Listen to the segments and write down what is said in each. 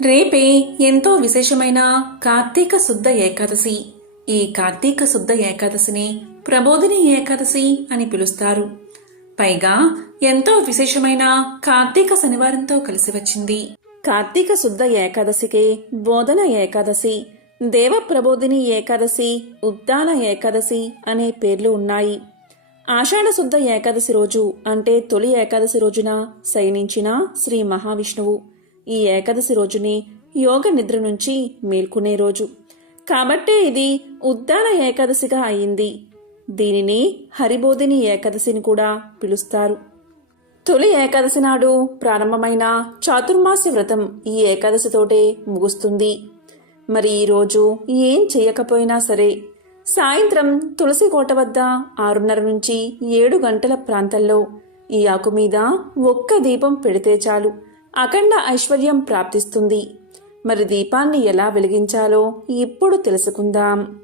రేపే ఎంతో విశేషమైన కార్తీక శుద్ధ ఏకాదశి. ఈ కార్తీక శుద్ధ ఏకాదశిని ప్రబోధిని ఏకాదశి అని పిలుస్తారు. పైగా ఎంతో విశేషమైన కార్తీక శనివారంతో కలిసి వచ్చింది. కార్తీక శుద్ధ ఏకాదశికి బోధన ఏకాదశి దేవ ప్రబోధిని ఏకాదశి ఉద్దాన ఏకాదశి అనే పేర్లు ఉన్నాయి. ఆషాఢ శుద్ధ ఏకాదశి రోజు అంటే తొలి ఏకాదశి రోజున శయనించిన శ్రీ మహావిష్ణువు. ఈ ఏకాదశి రోజుని యోగ నిద్ర నుంచి మేల్కొనే రోజు. కాబట్టే ఇది ఉద్దాన ఏకాదశిగా అయింది. దీనిని హరిబోధిని ఏకాదశిని కూడా పిలుస్తారు. తొలి ఏకాదశి నాడు ప్రారంభమైన చాతుర్మాస్య వ్రతం ఈ ఏకాదశితోటే ముగుస్తుంది. మరి ఈరోజు ఏం చేయకపోయినా సరే సాయంత్రం తులసి కోట వద్ద ఆరున్నర నుంచి ఏడు గంటల ప్రాంతంలో ఈ ఆకు మీద ఒక్క దీపం పెడితే చాలు. అఖండ ఐశ్వర్యం ప్రాప్తిస్తుంది. మరి దీపాన్ని ఎలా వెలిగించాలో ఇప్పుడు తెలుసుకుందాం.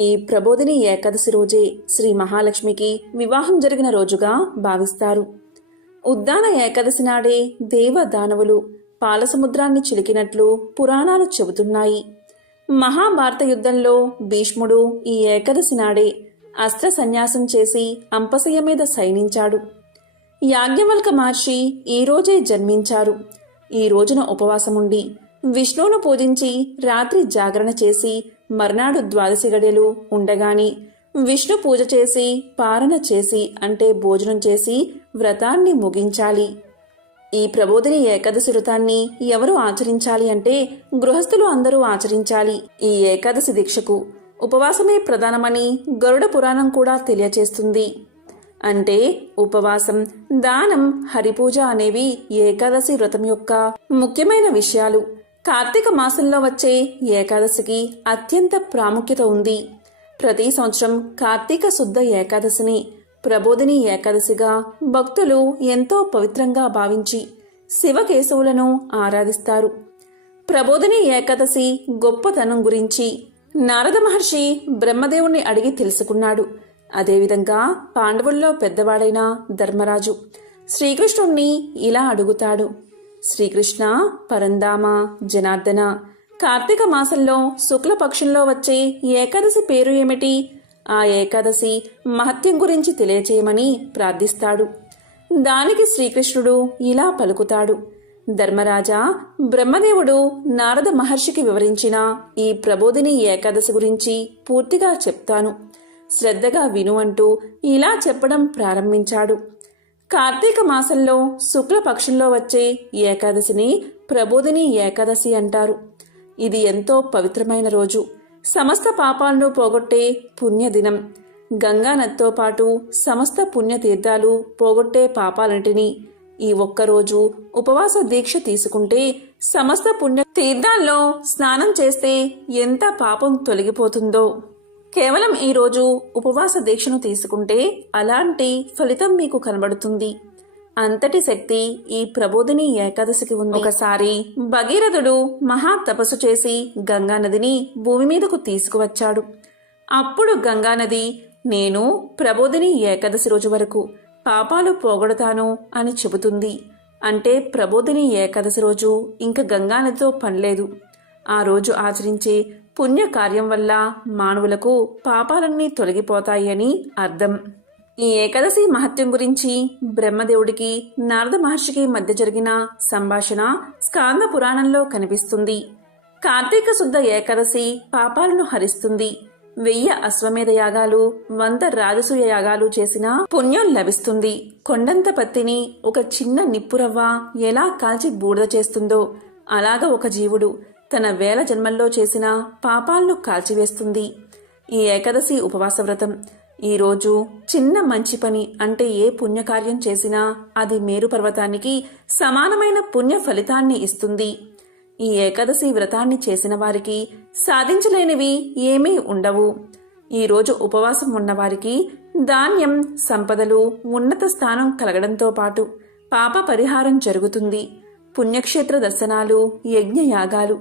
ఈ ప్రబోధిని ఏకాదశి రోజే శ్రీ మహాలక్ష్మికి వివాహం జరిగిన రోజుగా భావిస్తారు. ఉద్దాన ఏకాదశి నాడే దేవ దానవులు పాలసముద్రాన్ని చిలికినట్లు పురాణాలు చెబుతున్నాయి. మహాభారత యుద్ధంలో భీష్ముడు ఈ ఏకాదశి నాడే అస్త్ర సన్యాసం చేసి అంపశయ్య మీద సైనించాడు యాజ్ఞవల్క మహర్షి ఈ రోజే జన్మించారు. ఈ రోజున ఉపవాసముండి విష్ణువును పూజించి రాత్రి జాగరణ చేసి మర్నాడు ద్వాదశి గడియలు ఉండగాని విష్ణు పూజ చేసి పారణ చేసి అంటే భోజనం చేసి వ్రతాన్ని ముగించాలి. ఈ ప్రబోధిని ఏకాదశి వ్రతాన్ని ఎవరు ఆచరించాలి అంటే గృహస్థులు అందరూ ఆచరించాలి ఈ ఏకాదశి దీక్షకు. ఉపవాసమే ప్రధానమని గరుడ పురాణం కూడా తెలియచేస్తుంది. అంటే ఉపవాసం దానం హరిపూజ అనేవి ఏకాదశి వ్రతం యొక్క ముఖ్యమైన విషయాలు. కార్తీక మాసంలో వచ్చే ఏకాదశికి అత్యంత ప్రాముఖ్యత ఉంది. ప్రతి సంవత్సరం కార్తీక శుద్ధ ఏకాదశిని ప్రబోధిని ఏకాదశిగా భక్తులు ఎంతో పవిత్రంగా భావించి శివకేశవులను ఆరాధిస్తారు. ప్రబోధిని ఏకాదశి గొప్పతనం గురించి నారద మహర్షి బ్రహ్మదేవుణ్ణి అడిగి తెలుసుకున్నాడు. అదేవిధంగా పాండవుల్లో పెద్దవాడైన ధర్మరాజు శ్రీకృష్ణుణ్ణి ఇలా అడుగుతాడు. శ్రీకృష్ణ పరందామ జనార్దన కార్తీక మాసంలో శుక్లపక్షంలో వచ్చే ఏకాదశి పేరు ఏమిటి? ఆ ఏకాదశి మహత్యం గురించి తెలియచేయమని ప్రార్థిస్తాడు. దానికి శ్రీకృష్ణుడు ఇలా పలుకుతాడు. ధర్మరాజా బ్రహ్మదేవుడు నారద మహర్షికి వివరించిన ఈ ప్రబోధిని ఏకాదశి గురించి పూర్తిగా చెప్తాను. శ్రద్ధగా విను అంటూ ఇలా చెప్పడం ప్రారంభించాడు. కార్తీక మాసంలో శుక్లపక్షంలో వచ్చే ఏకాదశిని ప్రబోధిని ఏకాదశి అంటారు. ఇది ఎంతో పవిత్రమైన రోజు. సమస్త పాపాలను పోగొట్టే పుణ్యదినం. గంగా నదితో పాటు సమస్త పుణ్యతీర్థాలు పోగొట్టే పాపాలంటిని ఈ ఒక్కరోజు ఉపవాస దీక్ష తీసుకుంటే సమస్త పుణ్య తీర్థాల్లో స్నానం చేస్తే ఎంత పాపం తొలగిపోతుందో. కేవలం ఈరోజు ఉపవాస దీక్షను తీసుకుంటే అలాంటి ఫలితం మీకు కనబడుతుంది. అంతటి శక్తి ఈ ప్రబోధిని ఏకాదశికి ఉంది. ఒకసారి భగీరథుడు మహా తపస్సు చేసి గంగానదిని భూమి మీదకు తీసుకువచ్చాడు. అప్పుడు గంగానది నేను ప్రబోధిని ఏకాదశి రోజు వరకు పాపాలు పోగొడతాను అని చెబుతుంది. అంటే ప్రబోధిని ఏకాదశి రోజు ఇంక గంగానదితో పనిలేదు. ఆ రోజు ఆచరించే పుణ్యకార్యం వల్ల మానవులకు పాపాలన్నీ తొలగిపోతాయి అని అర్థం. ఈ ఏకాదశి మహత్యం గురించి బ్రహ్మదేవుడికి నారద మహర్షికి మధ్య జరిగిన సంభాషణ స్కాంద పురాణంలో కనిపిస్తుంది. కార్తీక శుద్ధ ఏకాదశి పాపాలను హరిస్తుంది. వెయ్యి అశ్వమేధ యాగాలు వంద రాజసూయ యాగాలు చేసిన పుణ్యం లభిస్తుంది. కొండంత పత్తిని ఒక చిన్న నిప్పురవ్వ ఎలా కాల్చి బూడిద చేస్తుందో అలాగ ఒక జీవుడు తన వేల జన్మల్లో చేసిన పాపాలను కాల్చివేస్తుంది. ఈ ఏకాదశి ఉపవాస వ్రతం ఈరోజు చిన్న మంచి పని అంటే ఏ పుణ్యకార్యం చేసినా అది మేరు పర్వతానికి సమానమైన పుణ్య ఫలితాన్ని ఇస్తుంది. ఈ ఏకాదశి వ్రతాన్ని చేసిన వారికి సాధించలేనివి ఏమీ ఉండవు. ఈరోజు ఉపవాసం ఉన్నవారికి ధాన్యం సంపదలు ఉన్నత స్థానం కలగడంతో పాటు పాప పరిహారం జరుగుతుంది. పుణ్యక్షేత్ర దర్శనాలు యజ్ఞయాగాలు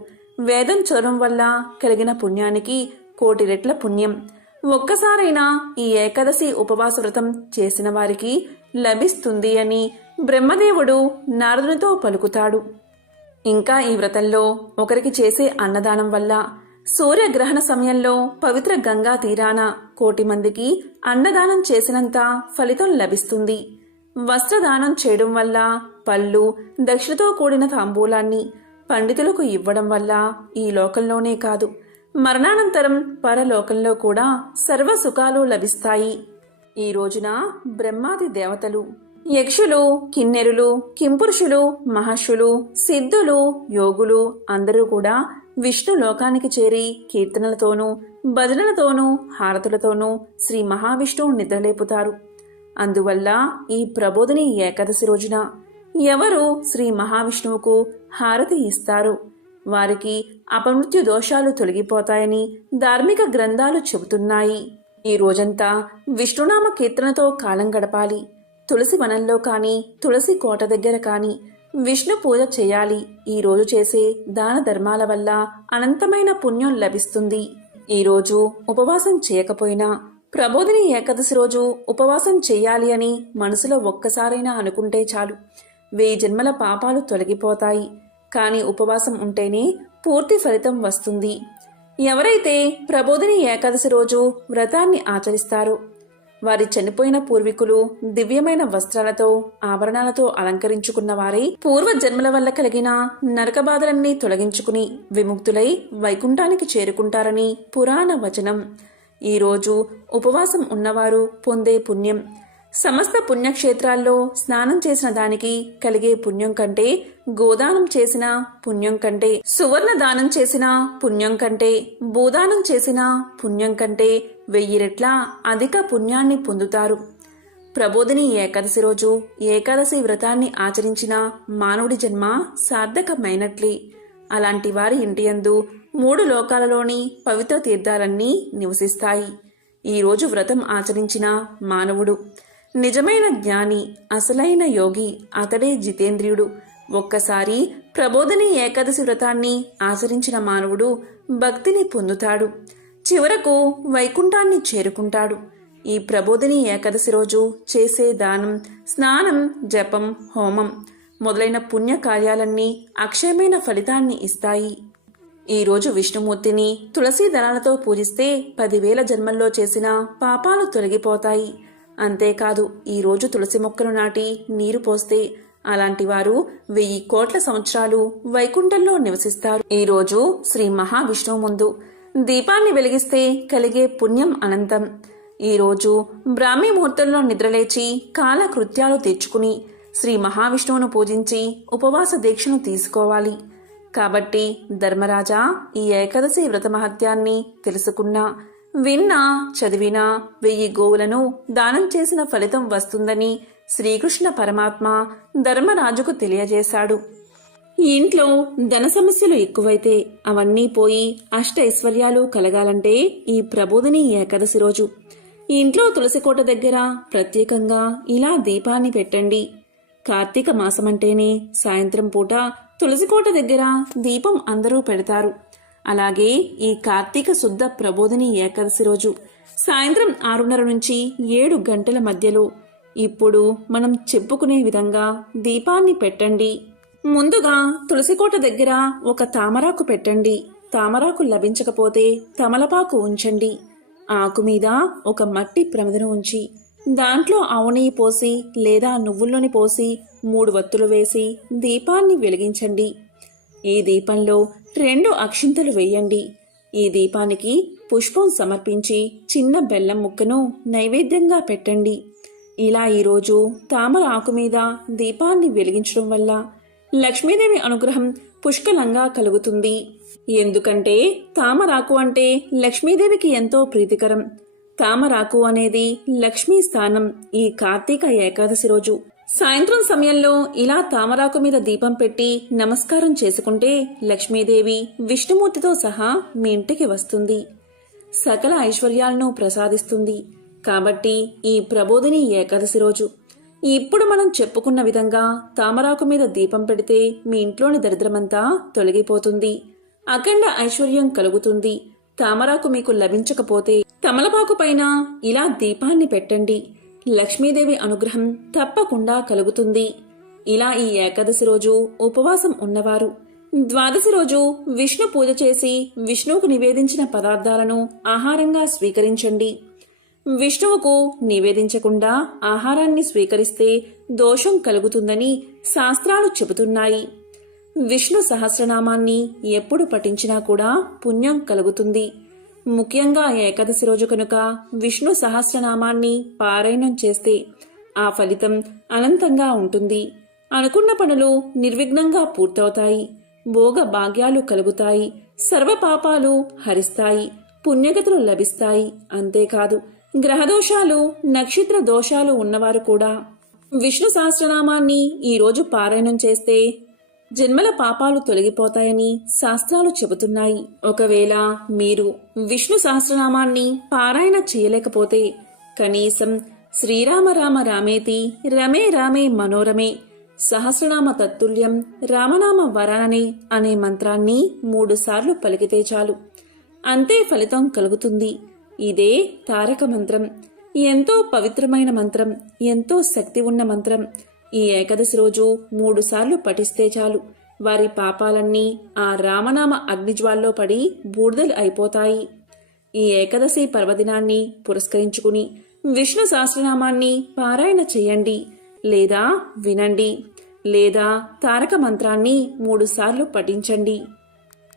వేదం చదవడం వల్ల కలిగిన పుణ్యానికి కోటి రెట్ల పుణ్యం. ఒక్కసారైనా ఈ ఏకాదశి ఉపవాస వ్రతం చేసిన వారికి లభిస్తుంది అని బ్రహ్మదేవుడు నారదునితో పలుకుతాడు. ఇంకా ఈ వ్రతంలో ఒకరికి చేసే అన్నదానం వల్ల సూర్యగ్రహణ సమయంలో పవిత్ర గంగా తీరాన కోటి మందికి అన్నదానం చేసినంత ఫలితం లభిస్తుంది. వస్త్రదానం చేయడం వల్ల పళ్ళు దక్షిణతో కూడిన తాంబూలాన్ని పండితులకు ఇవ్వడం వల్ల ఈ లోకంలోనే కాదు మరణానంతరం పరలోకంలో కూడా సర్వ సుఖాలు లభిస్తాయి. ఈ రోజున బ్రహ్మాది దేవతలు యక్షులు కిన్నెరులు కింపురుషులు మహర్షులు సిద్ధులు యోగులు అందరూ కూడా విష్ణు లోకానికి చేరి కీర్తనలతోనూ భజనలతోనూ హారతులతోనూ శ్రీ మహావిష్ణువు నిద్రలేపుతారు. అందువల్ల ఈ ప్రబోధిని ఏకాదశి రోజున ఎవరు శ్రీ మహావిష్ణువుకు హారతి ఇస్తారు. వారికి అపమృత్యు దోషాలు తొలగిపోతాయని ధార్మిక గ్రంథాలు చెబుతున్నాయి. ఈ రోజంతా విష్ణునామ కీర్తనతో కాలం గడపాలి. తులసి వనంలో కానీ తులసి కోట దగ్గర కానీ విష్ణు పూజ చేయాలి. ఈ రోజు చేసే దాన ధర్మాల వల్ల అనంతమైన పుణ్యం లభిస్తుంది. ఈరోజు ఉపవాసం చేయకపోయినా ప్రబోధిని ఏకాదశి రోజు ఉపవాసం చేయాలి అని మనసులో ఒక్కసారైనా అనుకుంటే చాలు. వెయ్యి జన్మల పాపాలు తొలగిపోతాయి. కానీ ఉపవాసం ఉంటేనే పూర్తి ఫలితం వస్తుంది. ఎవరైతే ప్రబోధిని ఏకాదశి రోజు వ్రతాన్ని ఆచరిస్తారో వారి చనిపోయిన పూర్వీకులు దివ్యమైన వస్త్రాలతో ఆభరణాలతో అలంకరించుకున్న వారై పూర్వ జన్మల వల్ల కలిగిన నరక బాధలన్నీ తొలగించుకుని విముక్తులై వైకుంఠానికి చేరుకుంటారని పురాణ వచనం. ఈరోజు ఉపవాసం ఉన్నవారు పొందే పుణ్యం సమస్త పుణ్యక్షేత్రాల్లో స్నానం చేసిన దానికి కలిగే పుణ్యం కంటే గోదానం చేసిన పుణ్యం కంటే సువర్ణ దానం చేసిన పుణ్యం కంటే భూదానం చేసిన పుణ్యం కంటే వెయ్యి రెట్ల అధిక పుణ్యాన్ని పొందుతారు. ప్రబోధిని ఏకాదశి రోజు ఏకాదశి వ్రతాన్ని ఆచరించిన మానవుడి జన్మ సార్థకమైనట్లే. అలాంటి వారి ఇంటియందు మూడు లోకాలలోని పవిత్ర తీర్థాలన్నీ నివసిస్తాయి. ఈ రోజు వ్రతం ఆచరించిన మానవుడు నిజమైన జ్ఞాని అసలైన యోగి అతడే జితేంద్రియుడు. ఒక్కసారి ప్రబోధిని ఏకాదశి వ్రతాన్ని ఆచరించిన మానవుడు భక్తిని పొందుతాడు. చివరకు వైకుంఠాన్ని చేరుకుంటాడు. ఈ ప్రబోధిని ఏకాదశి రోజు చేసే దానం స్నానం జపం హోమం మొదలైన పుణ్య కార్యాలన్నీ అక్షయమైన ఫలితాన్ని ఇస్తాయి. ఈరోజు విష్ణుమూర్తిని తులసీ దళాలతో పూజిస్తే పదివేల జన్మల్లో చేసిన పాపాలు తొలగిపోతాయి. అంతేకాదు ఈరోజు తులసి మొక్కలు నాటి నీరు పోస్తే అలాంటి వారు వెయ్యి కోట్ల సంవత్సరాలు వైకుంఠంలో నివసిస్తారు. ఈరోజు శ్రీ మహావిష్ణువు ముందు. దీపాన్ని వెలిగిస్తే కలిగే పుణ్యం అనంతం. ఈరోజు బ్రాహ్మీ ముహూర్తంలో నిద్రలేచి కాలకృత్యాలు తెచ్చుకుని శ్రీ మహావిష్ణువును పూజించి ఉపవాస దీక్షను తీసుకోవాలి. కాబట్టి ధర్మరాజా ఈ ఏకాదశి వ్రత మహత్యాన్ని తెలుసుకున్నా. విన్నా చదివినా వెయ్యి గోవులను దానం చేసిన ఫలితం వస్తుందని శ్రీకృష్ణ పరమాత్మ ధర్మరాజుకు తెలియజేశాడు. ఇంట్లో ధన సమస్యలు ఎక్కువైతే అవన్నీ పోయి అష్ట ఐశ్వర్యాలు కలగాలంటే ఈ ప్రబోధిని ఏకాదశి రోజు. ఇంట్లో తులసికోట దగ్గర ప్రత్యేకంగా ఇలా దీపాన్ని పెట్టండి. కార్తీక మాసమంటేనే సాయంత్రం పూట తులసికోట దగ్గర దీపం అందరూ పెడతారు. అలాగే ఈ కార్తీక శుద్ధ ప్రబోధిని ఏకాదశి రోజు సాయంత్రం ఆరున్నర నుంచి ఏడు గంటల మధ్యలో ఇప్పుడు మనం చెప్పుకునే విధంగా దీపాన్ని పెట్టండి. ముందుగా తులసికోట దగ్గర ఒక తామరాకు పెట్టండి. తామరాకు లభించకపోతే తమలపాకు ఉంచండి. ఆకు మీద ఒక మట్టి ప్రమిదను ఉంచి దాంట్లో ఆవుని పోసి లేదా నువ్వుల్లోని పోసి మూడు వత్తులు వేసి దీపాన్ని వెలిగించండి. ఈ దీపంలో రెండు అక్షింతలు వేయండి. ఈ దీపానికి పుష్పం సమర్పించి చిన్న బెల్లం ముక్కను నైవేద్యంగా పెట్టండి. ఇలా ఈరోజు తామర ఆకు మీద దీపాన్ని వెలిగించడం వల్ల లక్ష్మీదేవి అనుగ్రహం పుష్కలంగా కలుగుతుంది. ఎందుకంటే తామరాకు అంటే లక్ష్మీదేవికి ఎంతో ప్రీతికరం. తామరాకు అనేది లక్ష్మీ స్థానం ఈ కార్తీక ఏకాదశి రోజు. సాయంత్రం సమయంలో ఇలా తామరాకు మీద దీపం పెట్టి నమస్కారం చేసుకుంటే లక్ష్మీదేవి విష్ణుమూర్తితో సహా మీ ఇంటికి వస్తుంది. సకల ఐశ్వర్యాలను ప్రసాదిస్తుంది. కాబట్టి ఈ ప్రబోధిని ఏకాదశి రోజు. ఇప్పుడు మనం చెప్పుకున్న విధంగా తామరాకు మీద దీపం పెడితే మీ ఇంట్లోని దరిద్రమంతా తొలగిపోతుంది. అఖండ ఐశ్వర్యం కలుగుతుంది. తామరాకు మీకు లభించకపోతే తమలపాకు పైన ఇలా దీపాన్ని పెట్టండి. లక్ష్మీదేవి అనుగ్రహం తప్పకుండా కలుగుతుంది. ఇలా ఈ ఏకాదశి రోజు ఉపవాసం ఉన్నవారు ద్వాదశి రోజు విష్ణు పూజ చేసి విష్ణువుకు నివేదించిన పదార్థాలను ఆహారంగా స్వీకరించండి. విష్ణువుకు నివేదించకుండా ఆహారాన్ని స్వీకరిస్తే దోషం కలుగుతుందని శాస్త్రాలు చెబుతున్నాయి. విష్ణు సహస్రనామాన్ని ఎప్పుడు పఠించినా కూడా పుణ్యం కలుగుతుంది. ముఖ్యంగా ఏకాదశి రోజు కనుక విష్ణు సహస్రనామాన్ని పారాయణం చేస్తే ఆ ఫలితం అనంతంగా ఉంటుంది. అనుకున్న పనులు నిర్విఘ్నంగా పూర్తవుతాయి. భోగ భాగ్యాలు కలుగుతాయి. సర్వపాపాలు హరిస్తాయి. పుణ్యగతులు లభిస్తాయి. అంతేకాదు గ్రహదోషాలు నక్షత్ర దోషాలు ఉన్నవారు కూడా విష్ణు సహస్రనామాన్ని ఈరోజు పారాయణం చేస్తే జన్మల పాపాలు తొలగిపోతాయని శాస్త్రాలు చెబుతున్నాయి. ఒకవేళ మీరు విష్ణు సహస్రనామాన్ని పారాయణ చేయలేకపోతే కనీసం శ్రీరామ రామ రామేతి రమే రామే మనోరమే సహస్రనామ తత్తుల్యం రామనామ వరాననే అనే మంత్రాన్ని మూడుసార్లు పలికితే చాలు. అంతే ఫలితం కలుగుతుంది. ఇదే తారక మంత్రం. ఎంతో పవిత్రమైన మంత్రం ఎంతో శక్తి ఉన్న మంత్రం. ఈ ఏకాదశి రోజు మూడుసార్లు పఠిస్తే చాలు. వారి పాపాలన్నీ ఆ రామనామ అగ్నిజ్వాల్లో పడి బూడిదలు అయిపోతాయి. ఈ ఏకాదశి పర్వదినాన్ని పురస్కరించుకుని విష్ణు సహస్రనామాన్ని పారాయణ చేయండి. లేదా వినండి. లేదా తారక మంత్రాన్ని మూడుసార్లు పఠించండి.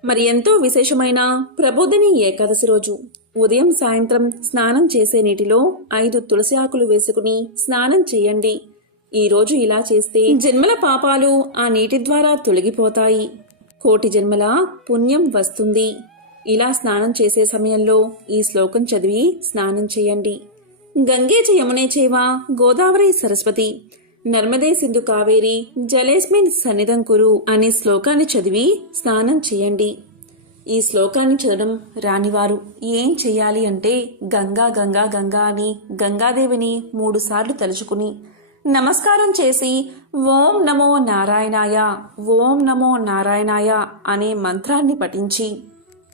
మరి ఎంతో విశేషమైన ప్రబోధిని ఏకాదశి రోజు. ఉదయం సాయంత్రం స్నానం చేసే నీటిలో ఐదు తులసి ఆకులు వేసుకుని స్నానం చేయండి. ఈరోజు ఇలా చేస్తే జన్మల పాపాలు ఆ నీటి ద్వారా తొలగిపోతాయి. కోటి జన్మల పుణ్యం వస్తుంది. ఇలా స్నానం చేసే సమయంలో ఈ శ్లోకం చదివి స్నానం చేయండి. గంగే చ యమునే చేవ గోదావరి సరస్వతి. నర్మదే సింధు కావేరి జలేస్మిన్ సన్నిధం కురు అనే శ్లోకాన్ని చదివి స్నానం చేయండి. ఈ శ్లోకాన్ని చదవడం రానివారు. ఏం చెయ్యాలి అంటే గంగా గంగా గంగా అని గంగాదేవిని మూడుసార్లు తలుచుకుని నమస్కారం చేసి ఓం నమో నారాయణాయ ఓం నమో నారాయణాయ అనే మంత్రాన్ని పఠించి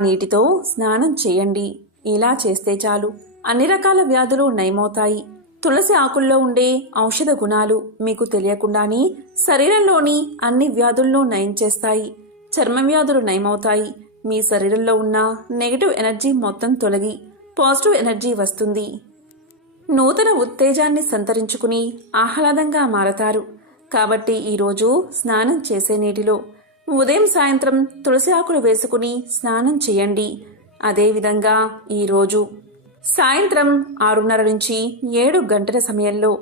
నీటితో స్నానం చేయండి. ఇలా చేస్తే చాలు. అన్ని రకాల వ్యాధులు నయమవుతాయి. తులసి ఆకుల్లో ఉండే ఔషధ గుణాలు మీకు తెలియకుండానే శరీరంలోని అన్ని వ్యాధులను నయం చేస్తాయి. చర్మ వ్యాధులు నయమవుతాయి. మీ శరీరంలో ఉన్న నెగటివ్ ఎనర్జీ మొత్తం తొలగి పాజిటివ్ ఎనర్జీ వస్తుంది. నూతన ఉత్తేజాన్ని సంతరించుకుని ఆహ్లాదంగా మారతారు. కాబట్టి ఈరోజు స్నానం చేసే నీటిలో ఉదయం సాయంత్రం తులసి ఆకులు వేసుకుని స్నానం చేయండి. అదేవిధంగా ఈరోజు సాయంత్రం ఆరున్నర నుంచి ఏడు గంటల సమయంలో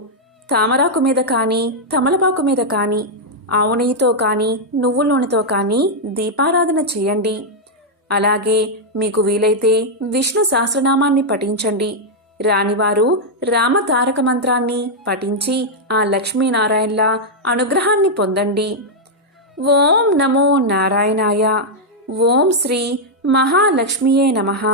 తామరాకు మీద కానీ తమలపాకు మీద కానీ ఆవు నెయ్యితో కానీ నువ్వుల నూనెతో కానీ దీపారాధన చేయండి. అలాగే మీకు వీలైతే విష్ణు సహస్రనామాన్ని పఠించండి. రానివారు రామ తారక మంత్రాన్ని పఠించి ఆ లక్ష్మీనారాయణల అనుగ్రహాన్ని పొందండి. ఓం నమో నారాయణాయ. ఓం శ్రీ మహాలక్ష్మియే నమః.